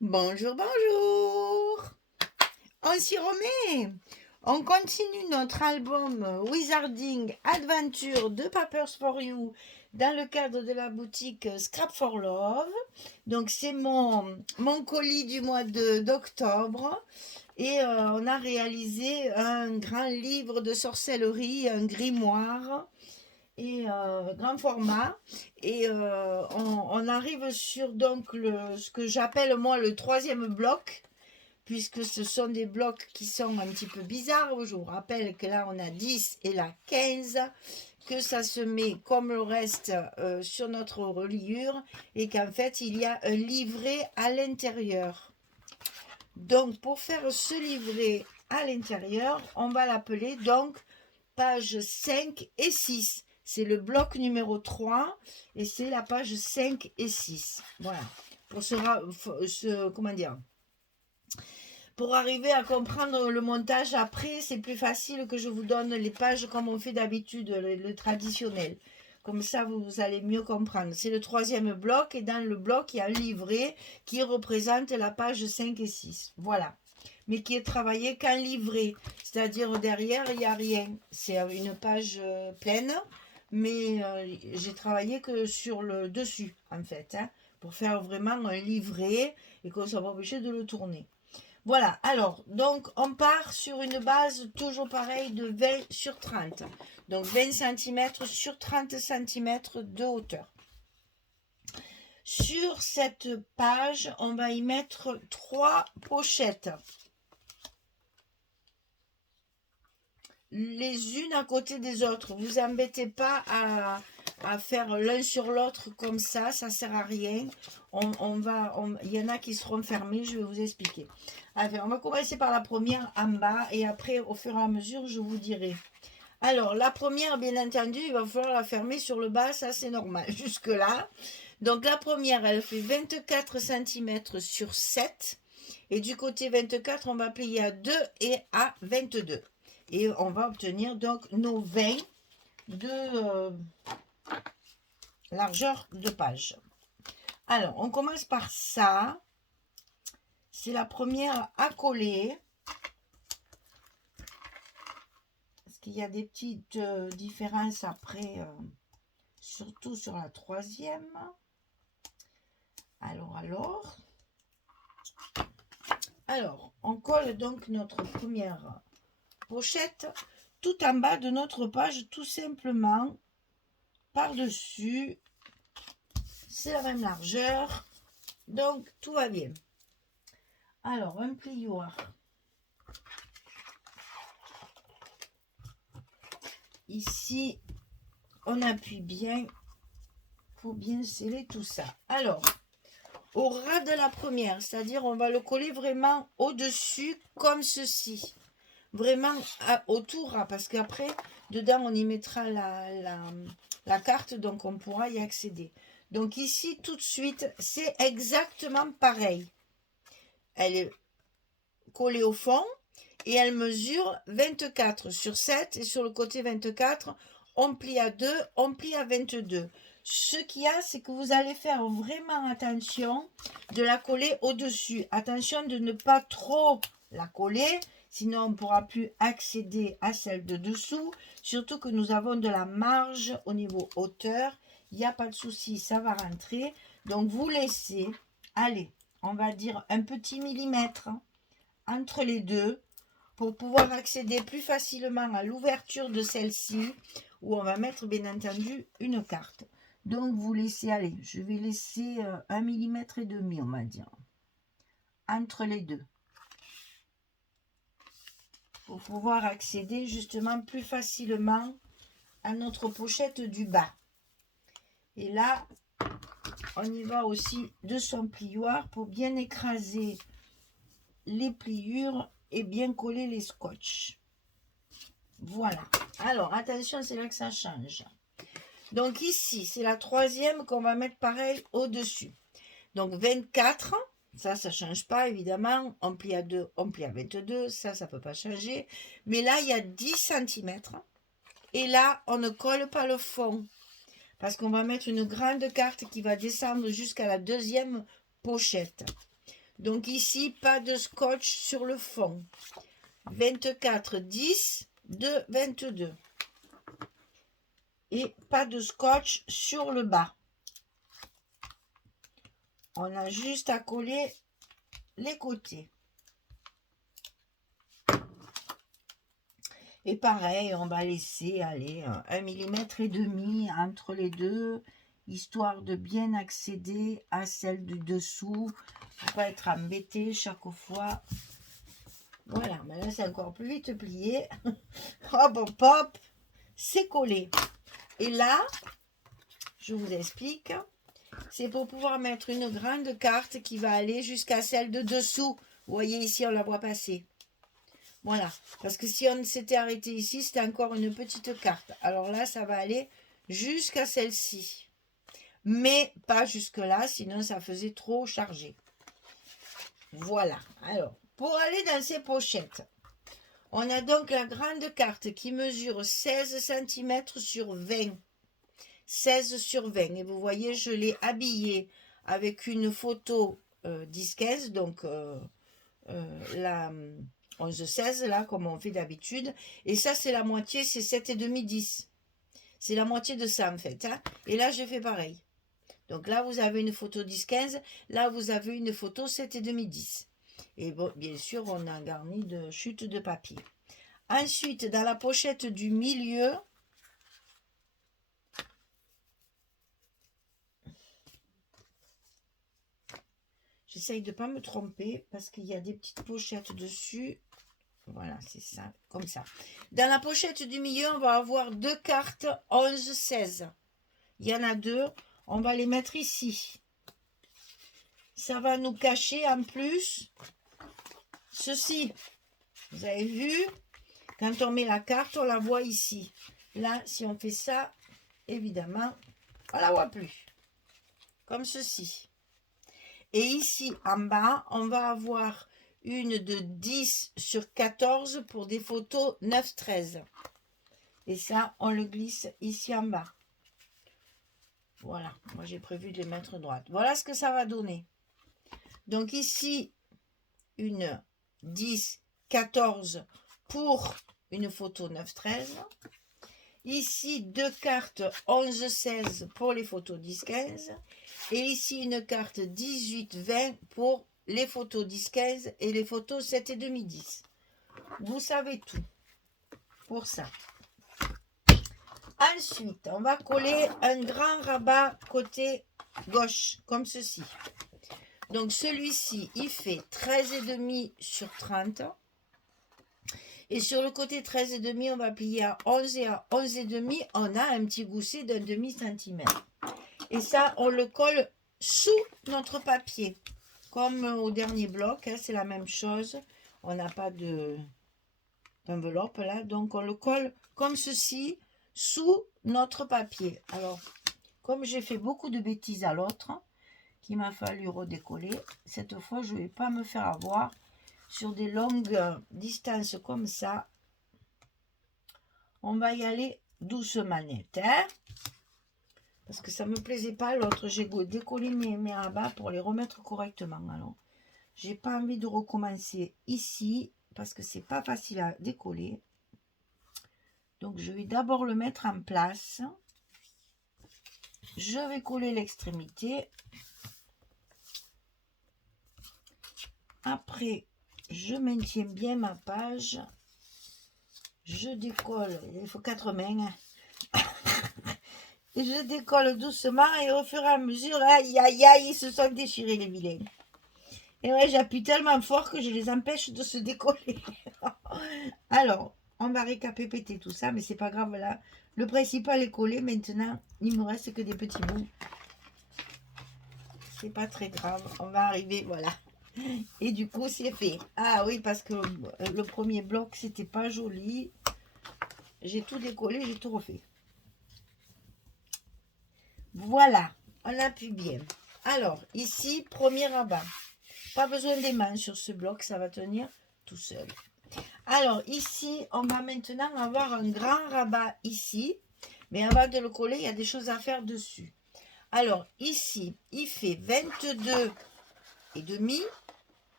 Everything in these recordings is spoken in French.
Bonjour, bonjour. On s'y remet. On continue notre album Wizarding Adventure de Papers for You dans le cadre de la boutique Scrap for Love. Donc c'est mon colis du mois d'octobre. Et on a réalisé un grand livre de sorcellerie, un grimoire et grand format. Et on arrive sur donc ce que j'appelle moi le troisième bloc, puisque ce sont des blocs qui sont un petit peu bizarres. Je vous rappelle que là on a 10 et là 15, que ça se met comme le reste sur notre reliure et qu'en fait il y a un livret à l'intérieur. Donc pour faire ce livret à l'intérieur, on va l'appeler donc page 5 et 6. C'est le bloc numéro 3 et c'est la page 5 et 6. Voilà. Pour comment dire, pour arriver à comprendre le montage après, c'est plus facile que je vous donne les pages comme on fait d'habitude, le traditionnel. Comme ça, vous allez mieux comprendre. C'est le troisième bloc et dans le bloc, il y a un livret qui représente la page 5 et 6. Voilà. Mais qui est travaillé qu'en livret. C'est-à-dire derrière, il n'y a rien. C'est une page pleine, mais j'ai travaillé que sur le dessus, en fait, hein, pour faire vraiment un livret et qu'on ne soit pas obligé de le tourner. Voilà, alors, donc on part sur une base toujours pareille de 20 sur 30. Donc 20 cm sur 30 cm de hauteur. Sur cette page, on va y mettre 3 pochettes. Les unes à côté des autres. Vous embêtez pas à faire l'un sur l'autre comme ça sert à rien. Il y en a qui seront fermées, je vais vous expliquer. Allez, on va commencer par la première en bas et après au fur et à mesure je vous dirai. Alors la première, bien entendu, il va falloir la fermer sur le bas, ça c'est normal jusque là. Donc la première, elle fait 24 cm sur 7 et du côté 24 on va plier à 2 et à 22 et on va obtenir donc nos 20 de largeur de page. Alors, on commence par ça. C'est la première à coller. Parce qu'il y a des petites différences après, surtout sur la troisième. Alors, on colle donc notre première pochette tout en bas de notre page, tout simplement par-dessus. C'est la même largeur, donc tout va bien. Alors, un plioir. Ici, on appuie bien pour bien sceller tout ça. Alors, au ras de la première, c'est-à-dire on va le coller vraiment au-dessus comme ceci. Vraiment autour, parce qu'après, dedans, on y mettra la carte, donc on pourra y accéder. Donc ici, tout de suite, c'est exactement pareil. Elle est collée au fond et elle mesure 24 sur 7 et sur le côté 24, on plie à 2, on plie à 22. Ce qu'il y a, c'est que vous allez faire vraiment attention de la coller au-dessus. Attention de ne pas trop la coller, sinon on ne pourra plus accéder à celle de dessous. Surtout que nous avons de la marge au niveau hauteur. Il n'y a pas de souci, ça va rentrer. Donc vous laissez, allez, on va dire un petit millimètre entre les deux pour pouvoir accéder plus facilement à l'ouverture de celle-ci où on va mettre bien entendu une carte. Donc vous laissez aller, je vais laisser 1,5 mm on va dire entre les deux pour pouvoir accéder justement plus facilement à notre pochette du bas. Et là on y va aussi de son plioir pour bien écraser les pliures et bien coller les scotch. Voilà. Alors, attention, c'est là que ça change. Donc ici, c'est la troisième qu'on va mettre pareil au-dessus. Donc 24, ça ne change pas évidemment. On plie à 2, on plie à 22, ça ne peut pas changer. Mais là, il y a 10 cm. Et là, on ne colle pas le fond. Parce qu'on va mettre une grande carte qui va descendre jusqu'à la deuxième pochette. Donc ici, pas de scotch sur le fond. 24, 10 de 22. Et pas de scotch sur le bas. On a juste à coller les côtés. Et pareil, on va laisser aller 1,5 mm entre les deux, histoire de bien accéder à celle du dessous, pour pas être embêté chaque fois. Voilà, mais là c'est encore plus vite plié. Hop, hop, hop, c'est collé. Et là, je vous explique, c'est pour pouvoir mettre une grande carte qui va aller jusqu'à celle de dessous. Vous voyez ici, on la voit passer. Voilà, parce que si on s'était arrêté ici, c'était encore une petite carte. Alors là, ça va aller jusqu'à celle-ci. Mais pas jusque-là, sinon ça faisait trop chargé. Voilà, alors, pour aller dans ces pochettes, on a donc la grande carte qui mesure 16 cm sur 20. 16 sur 20. Et vous voyez, je l'ai habillée avec une photo 10-15, donc la 11-16, là, comme on fait d'habitude. Et ça, c'est la moitié, c'est 7,5, 10. C'est la moitié de ça, en fait. Hein. Et là, je fais pareil. Donc là, vous avez une photo 10-15. Là, vous avez une photo 7,5, 10. Et bon, bien sûr, on a garni de chute de papier. Ensuite, dans la pochette du milieu, j'essaye de ne pas me tromper parce qu'il y a des petites pochettes dessus. Voilà, c'est ça, comme ça. Dans la pochette du milieu, on va avoir deux cartes 11-16. Il y en a deux. On va les mettre ici. Ça va nous cacher en plus ceci. Vous avez vu? Quand on met la carte, on la voit ici. Là, si on fait ça, évidemment, on ne la voit plus. Comme ceci. Et ici, en bas, on va avoir une de 10 sur 14 pour des photos 9-13. Et ça, on le glisse ici en bas. Voilà, moi j'ai prévu de les mettre droite. Voilà ce que ça va donner. Donc ici, une 10-14 pour une photo 9-13. Ici, deux cartes 11-16 pour les photos 10-15. Et ici, une carte 18-20 pour les photos 10-15 et les photos 7,5, 10. Vous savez tout pour ça. Ensuite, on va coller un grand rabat côté gauche, comme ceci. Donc, celui-ci, il fait 13,5 sur 30. Et sur le côté 13,5, on va plier à 11 et à 11,5, on a un petit gousset d'un demi-centimètre. Et ça, on le colle sous notre papier. Comme au dernier bloc, hein, c'est la même chose. On n'a pas d'enveloppe là, donc on le colle comme ceci sous notre papier. Alors, comme j'ai fait beaucoup de bêtises à l'autre, qu'il m'a fallu redécoller, cette fois, je ne vais pas me faire avoir sur des longues distances comme ça. On va y aller doucement net, hein, parce que ça ne me plaisait pas l'autre. J'ai décollé mes rabats pour les remettre correctement. Alors, j'ai pas envie de recommencer ici parce que c'est pas facile à décoller. Donc, je vais d'abord le mettre en place. Je vais coller l'extrémité. Après, je maintiens bien ma page. Je décolle. Il faut 4 mains. Je décolle doucement et au fur et à mesure, aïe, aïe, aïe, ils se sont déchirés les vilains. Et ouais, j'appuie tellement fort que je les empêche de se décoller. Alors, on va récapépéter tout ça, mais c'est pas grave là. Le principal est collé. Maintenant, il me reste que des petits bouts. C'est pas très grave. On va arriver, voilà. Et du coup, c'est fait. Ah oui, parce que le premier bloc, c'était pas joli. J'ai tout décollé, j'ai tout refait. Voilà, on appuie bien. Alors, ici, premier rabat. Pas besoin d'aimant sur ce bloc, ça va tenir tout seul. Alors, ici, on va maintenant avoir un grand rabat ici. Mais avant de le coller, il y a des choses à faire dessus. Alors, ici, il fait 22,5.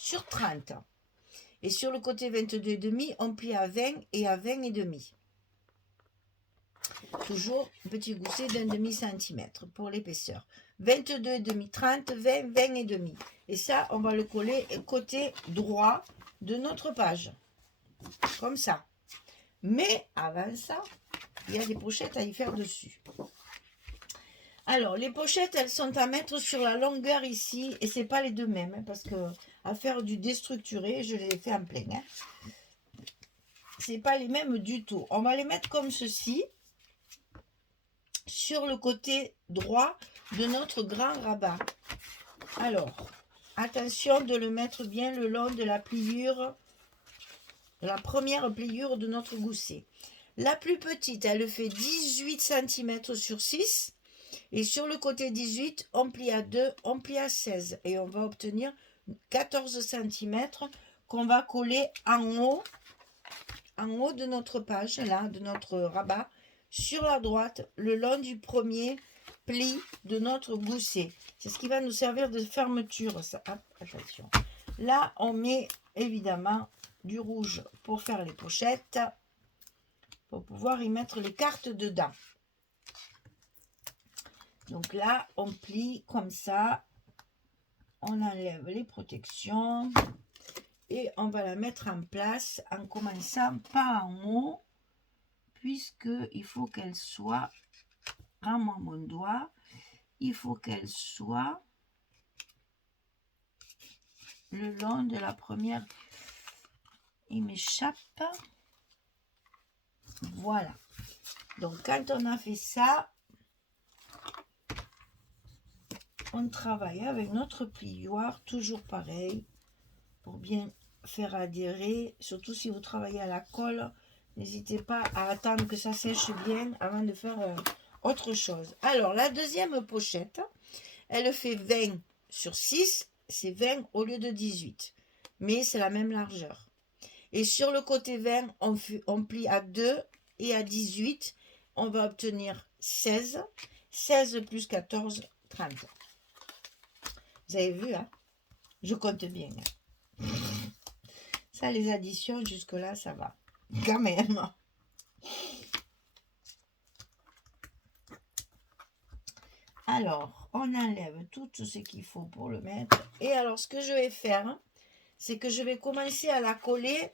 sur 30. Et sur le côté 22,5, on plie à 20 et à 20,5. Toujours un petit gousset d'un demi-centimètre pour l'épaisseur. 22,5, 30, 20, 20,5. Et ça, on va le coller côté droit de notre page. Comme ça. Mais avant ça, il y a des pochettes à y faire dessus. Alors, les pochettes, elles sont à mettre sur la longueur ici. Et c'est pas les deux mêmes. Hein, parce que à faire du déstructuré, je les ai fait en plein. Hein. C'est pas les mêmes du tout. On va les mettre comme ceci. Sur le côté droit de notre grand rabat. Alors, attention de le mettre bien le long de la pliure, la première pliure de notre gousset. La plus petite, elle fait 18 cm sur 6. Et sur le côté 18, on plie à 2, on plie à 16. Et on va obtenir 14 cm qu'on va coller en haut de notre page, là, de notre rabat, sur la droite, le long du premier pli de notre gousset. C'est ce qui va nous servir de fermeture. Ça. Hop, attention. Là, on met évidemment du rouge pour faire les pochettes, pour pouvoir y mettre les cartes dedans. Donc là, on plie comme ça. On enlève les protections. Et on va la mettre en place en commençant par en haut. Puisqu'il faut qu'elle soit, rends-moi mon doigt, il faut qu'elle soit le long de la première, il m'échappe, voilà. Donc quand on a fait ça, on travaille avec notre plioir, toujours pareil, pour bien faire adhérer, surtout si vous travaillez à la colle. N'hésitez pas à attendre que ça sèche bien avant de faire autre chose. Alors, la deuxième pochette, elle fait 20 sur 6. C'est 20 au lieu de 18. Mais c'est la même largeur. Et sur le côté 20, on plie à 2 et à 18. On va obtenir 16. 16 plus 14, 30. Vous avez vu, hein? Je compte bien. Hein? Ça, les additions, jusque-là, ça va. Quand même. Alors, on enlève tout ce qu'il faut pour le mettre. Et alors, ce que je vais faire, c'est que je vais commencer à la coller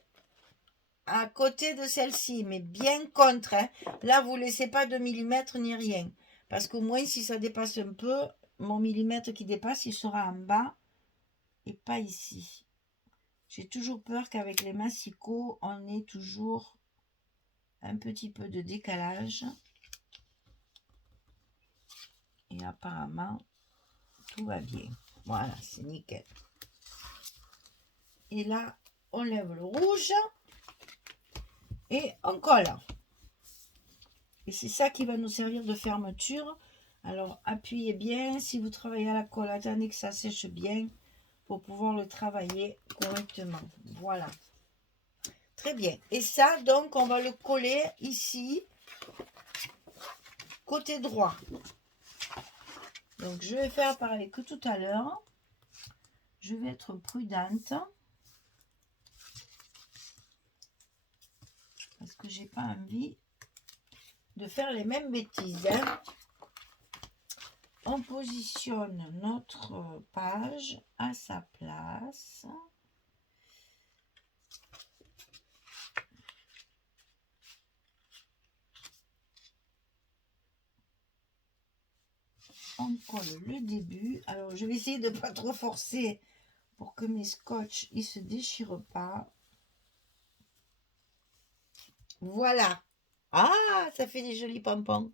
à côté de celle-ci, mais bien contre. Hein. Là, vous ne laissez pas de millimètre ni rien. Parce qu'au moins, si ça dépasse un peu, mon millimètre qui dépasse, il sera en bas et pas ici. J'ai toujours peur qu'avec les massicots, on ait toujours un petit peu de décalage. Et apparemment, tout va bien. Voilà, c'est nickel. Et là, on lève le rouge et on colle. Et c'est ça qui va nous servir de fermeture. Alors, appuyez bien. Si vous travaillez à la colle, attendez que ça sèche bien pour pouvoir le travailler correctement. Voilà. Très bien. Et ça, donc, on va le coller ici, côté droit. Donc, je vais faire pareil que tout à l'heure. Je vais être prudente. Parce que j'ai pas envie de faire les mêmes bêtises. Hein. On positionne notre page à sa place. On colle le début. Alors, je vais essayer de ne pas trop forcer pour que mes scotch ne se déchirent pas. Voilà. Ah, ça fait des jolis pompons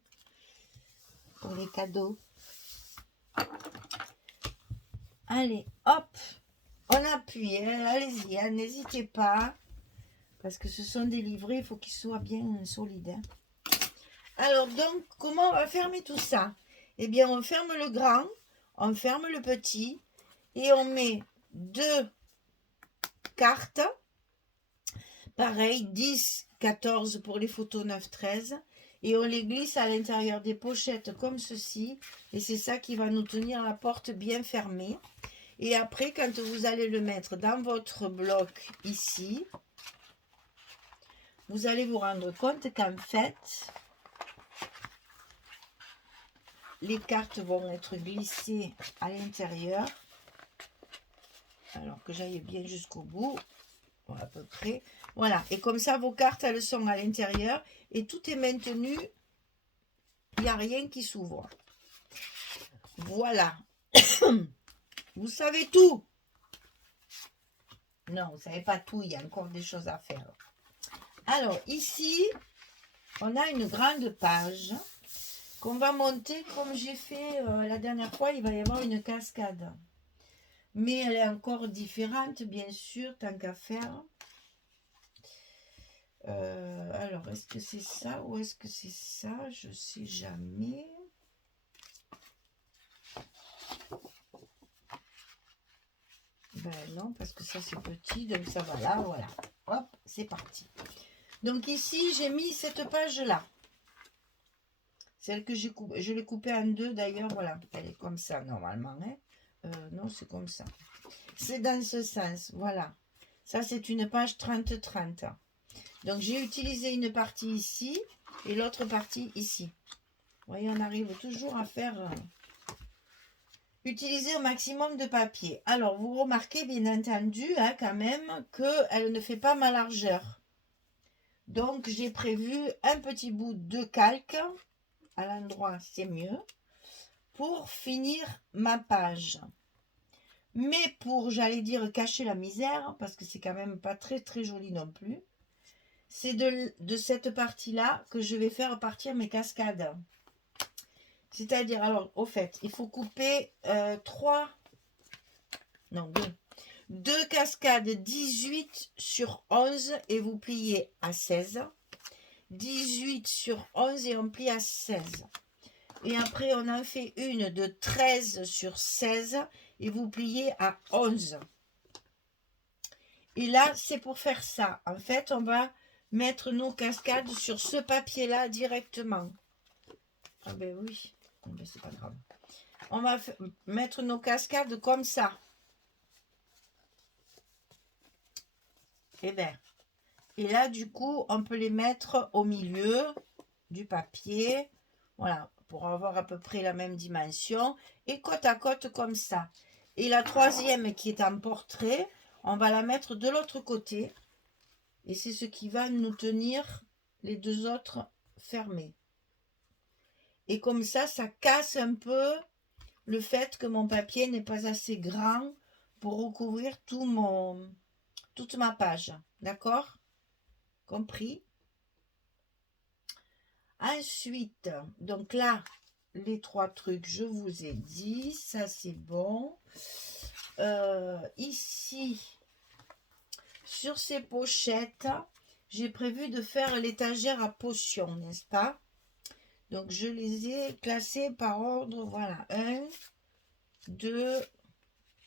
pour les cadeaux. Allez, hop. On appuie. Hein, allez-y, hein, n'hésitez pas. Parce que ce sont des livrets, il faut qu'ils soient bien solides. Hein. Alors, donc, comment on va fermer tout ça? Eh bien, on ferme le grand, on ferme le petit et on met 2 cartes. Pareil, 10, 14 pour les photos 9, 13. Et on les glisse à l'intérieur des pochettes comme ceci. Et c'est ça qui va nous tenir la porte bien fermée. Et après, quand vous allez le mettre dans votre bloc ici, vous allez vous rendre compte qu'en fait, les cartes vont être glissées à l'intérieur. Alors que j'aille bien jusqu'au bout, bon, à peu près. Voilà, et comme ça, vos cartes, elles sont à l'intérieur et tout est maintenu. Il n'y a rien qui s'ouvre. Voilà. Vous savez tout. Non, vous ne savez pas tout, il y a encore des choses à faire. Alors, ici, on a une grande page qu'on va monter comme j'ai fait la dernière fois. Il va y avoir une cascade. Mais elle est encore différente, bien sûr, tant qu'à faire. Alors, est-ce que c'est ça ou est-ce que c'est ça? Je ne sais jamais. Ben non, parce que ça c'est petit, donc ça va là, voilà. Hop, c'est parti. Donc ici, j'ai mis cette page-là. Celle que j'ai coupée, je l'ai coupée en deux d'ailleurs, voilà. Elle est comme ça normalement. Hein. Non, c'est comme ça. C'est dans ce sens, voilà. Ça, c'est une page 30-30. Donc, j'ai utilisé une partie ici et l'autre partie ici. Vous voyez, on arrive toujours à faire... utiliser au maximum de papier. Alors, vous remarquez bien entendu hein, quand même qu'elle ne fait pas ma largeur. Donc, j'ai prévu un petit bout de calque. À l'endroit, c'est mieux. Pour finir ma page. Mais pour, j'allais dire, cacher la misère, parce que c'est quand même pas très très joli non plus, c'est de cette partie-là que je vais faire partir mes cascades. C'est-à-dire, alors, au fait, il faut couper 2 cascades 18 sur 11 et vous pliez à 16. 18 sur 11 et on plie à 16. Et après, on en fait une de 13 sur 16 et vous pliez à 11. Et là, c'est pour faire ça. En fait, on va mettre nos cascades sur ce papier-là directement. Ah ben oui, ben c'est pas grave. On va mettre nos cascades comme ça. Et bien. Et là, du coup, on peut les mettre au milieu du papier. Voilà, pour avoir à peu près la même dimension. Et côte à côte comme ça. Et la troisième qui est en portrait, on va la mettre de l'autre côté. Et c'est ce qui va nous tenir les deux autres fermés. Et comme ça casse un peu le fait que mon papier n'est pas assez grand pour recouvrir toute ma page. D'accord? Compris? Ensuite, donc là, les 3 trucs, je vous ai dit, ça c'est bon. Ici, sur ces pochettes, j'ai prévu de faire l'étagère à potions, n'est-ce pas? Donc, je les ai classées par ordre, voilà, 1, 2,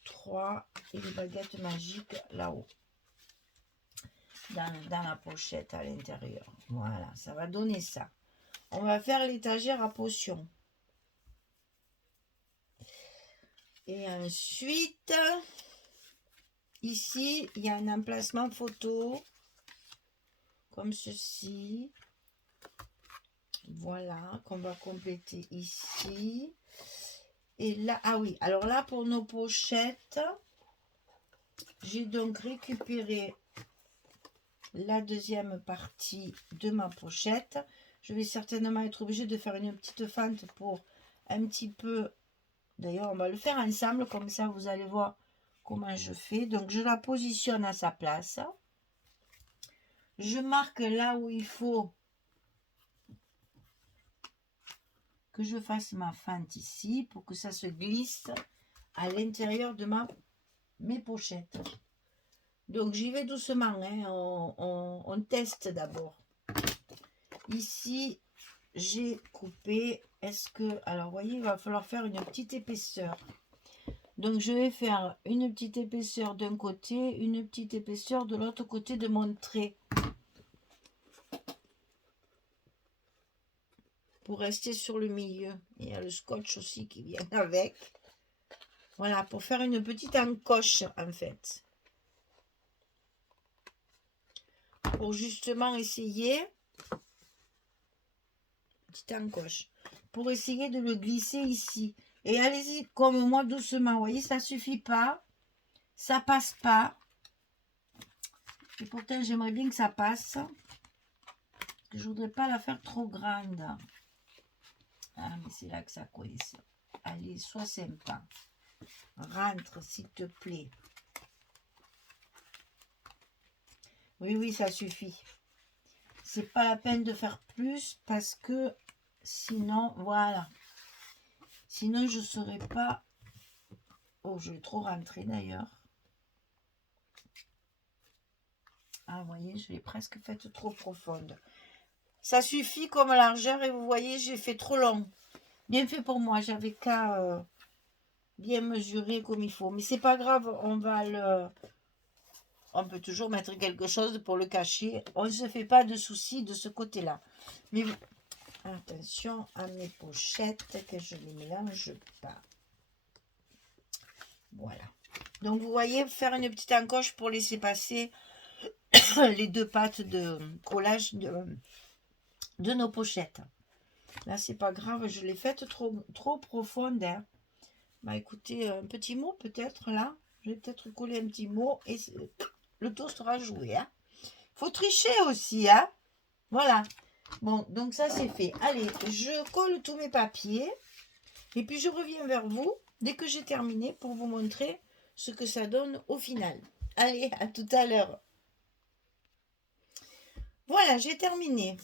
3, et les baguettes magiques là-haut. Dans la pochette à l'intérieur. Voilà, ça va donner ça. On va faire l'étagère à potions. Et ensuite, ici, il y a un emplacement photo, comme ceci. Voilà, qu'on va compléter ici. Et là, ah oui, alors là, pour nos pochettes, j'ai donc récupéré la deuxième partie de ma pochette. Je vais certainement être obligée de faire une petite fente pour un petit peu. D'ailleurs, on va le faire ensemble, comme ça vous allez voir comment je fais. Donc, je la positionne à sa place. Je marque là où il faut que je fasse ma fente ici pour que ça se glisse à l'intérieur de mes pochettes. Donc, j'y vais doucement. Hein. On teste d'abord. Ici, j'ai coupé. Est-ce que... Alors, vous voyez, il va falloir faire une petite épaisseur. Donc, je vais faire une petite épaisseur d'un côté, une petite épaisseur de l'autre côté de mon trait. Pour rester sur le milieu. Il y a le scotch aussi qui vient avec. Voilà, pour faire une petite encoche, en fait. Pour justement essayer, petite encoche, pour essayer de le glisser ici. Et allez-y comme moi doucement, vous voyez, ça suffit pas, ça passe pas. Et pourtant, j'aimerais bien que ça passe. Je voudrais pas la faire trop grande. Ah, mais c'est là que ça coince. Allez, sois sympa. Rentre, s'il te plaît. Oui, oui, ça suffit. C'est pas la peine de faire plus parce que sinon, voilà. Sinon, je ne saurais pas... Oh, je vais trop rentrer d'ailleurs. Ah, vous voyez, je l'ai presque faite trop profonde. Ça suffit comme largeur et vous voyez, j'ai fait trop long. Bien fait pour moi, j'avais qu'à bien mesurer comme il faut. Mais c'est pas grave, on va le... On peut toujours mettre quelque chose pour le cacher. On ne se fait pas de soucis de ce côté-là. Mais attention à mes pochettes que je ne les mélange pas. Voilà. Donc vous voyez, faire une petite encoche pour laisser passer les deux pattes de collage de nos pochettes. Là, c'est pas grave, je l'ai faite trop profonde. Hein. Bah écoutez, un petit mot peut-être là. Je vais peut-être coller un petit mot et le tour sera joué. Hein. Faut tricher aussi, hein. Voilà. Bon, donc ça c'est fait. Allez, je colle tous mes papiers et puis je reviens vers vous dès que j'ai terminé pour vous montrer ce que ça donne au final. Allez, à tout à l'heure. Voilà, j'ai terminé.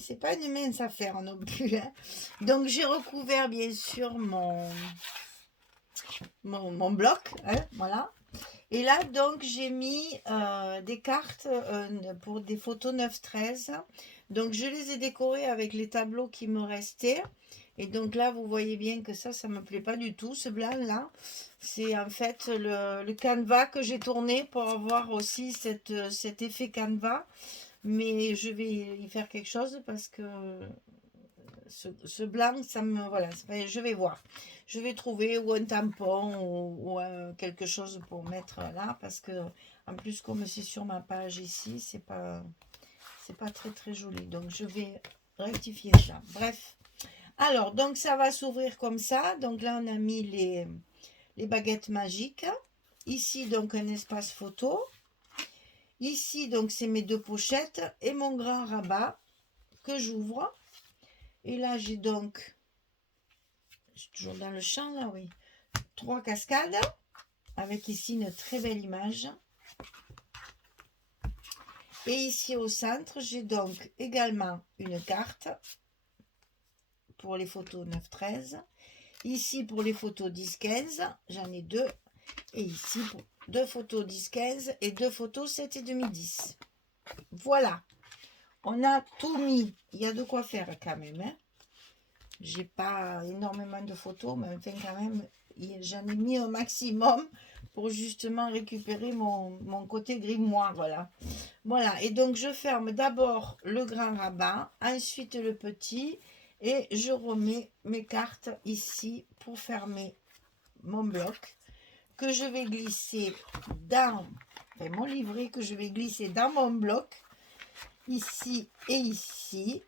C'est pas une mince affaire non plus. Hein. Donc j'ai recouvert bien sûr mon bloc. Hein, voilà. Et là, donc, j'ai mis des cartes pour des photos 9-13. Donc, je les ai décorées avec les tableaux qui me restaient. Et donc là, vous voyez bien que ça ne me plaît pas du tout, ce blanc-là. C'est en fait le canevas que j'ai tourné pour avoir aussi cet effet canevas. Mais je vais y faire quelque chose parce que ce blanc, ça me... Voilà, je vais voir. Je vais trouver ou un tampon ou quelque chose pour mettre là. Parce que, en plus, comme c'est sur ma page ici, c'est pas très très joli. Donc, je vais rectifier ça. Bref. Alors, donc, ça va s'ouvrir comme ça. Donc, là, on a mis les baguettes magiques. Ici, donc, un espace photo. Ici, donc, c'est mes deux pochettes et mon grand rabat que j'ouvre. Et là, j'ai donc, je suis toujours dans le champ là, oui, 3 cascades avec ici une très belle image. Et ici au centre, j'ai donc également une carte pour les photos 9-13. Ici pour les photos 10-15, j'en ai deux. Et ici pour 2 photos 10-15 et 2 photos 7,5-10. Voilà. On a tout mis. Il y a de quoi faire quand même. Hein. J'ai pas énormément de photos, mais enfin quand même, j'en ai mis au maximum pour justement récupérer mon côté grimoire. Voilà. Voilà. Et donc, je ferme d'abord le grand rabat, ensuite le petit, et je remets mes cartes ici pour fermer mon bloc que je vais glisser dans mon livret que je vais glisser dans mon bloc ici et ici.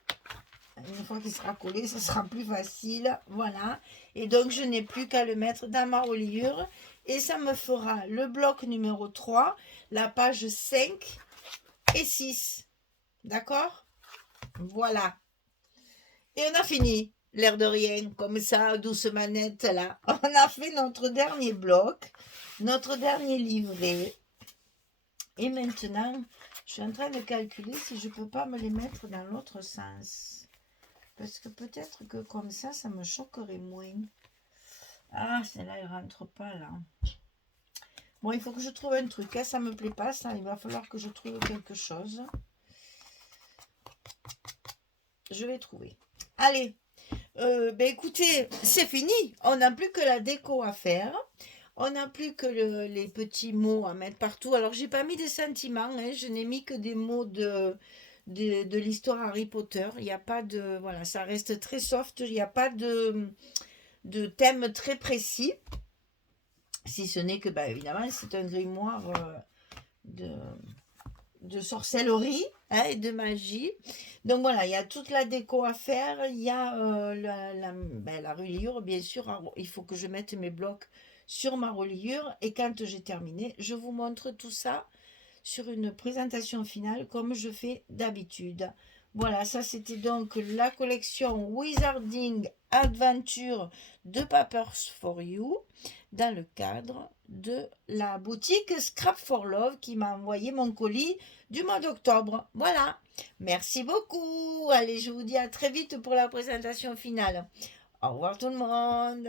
Une fois qu'il sera collé, ce sera plus facile. Voilà. Et donc, je n'ai plus qu'à le mettre dans ma reliure. Et ça me fera le bloc numéro 3, la page 5 et 6. D'accord? Voilà. Et on a fini. L'air de rien, comme ça, douce manette, là. On a fait notre dernier bloc, notre dernier livret. Et maintenant, je suis en train de calculer si je ne peux pas me les mettre dans l'autre sens. Parce que peut-être que comme ça me choquerait moins. Ah, celle-là, elle rentre pas là. Bon, il faut que je trouve un truc. Hein. Ça me plaît pas, ça. Il va falloir que je trouve quelque chose. Je vais trouver. Allez. Ben écoutez, c'est fini. On n'a plus que la déco à faire. On n'a plus que les petits mots à mettre partout. Alors, j'ai pas mis de sentiments. Hein. Je n'ai mis que des mots de l'histoire Harry Potter. Il n'y a pas de... Voilà, ça reste très soft. Il n'y a pas de thème très précis. Si ce n'est que, bah, évidemment, c'est un grimoire de, de sorcellerie, hein, et de magie. Donc voilà, il y a toute la déco à faire. Il y a la reliure, bien sûr. Alors, il faut que je mette mes blocs sur ma reliure. Et quand j'ai terminé, je vous montre tout ça sur une présentation finale comme je fais d'habitude. Voilà, ça c'était donc la collection Wizarding Adventure de Papers for You dans le cadre de la boutique Scrap for Love qui m'a envoyé mon colis du mois d'octobre. Voilà, merci beaucoup. Allez, je vous dis à très vite pour la présentation finale. Au revoir tout le monde.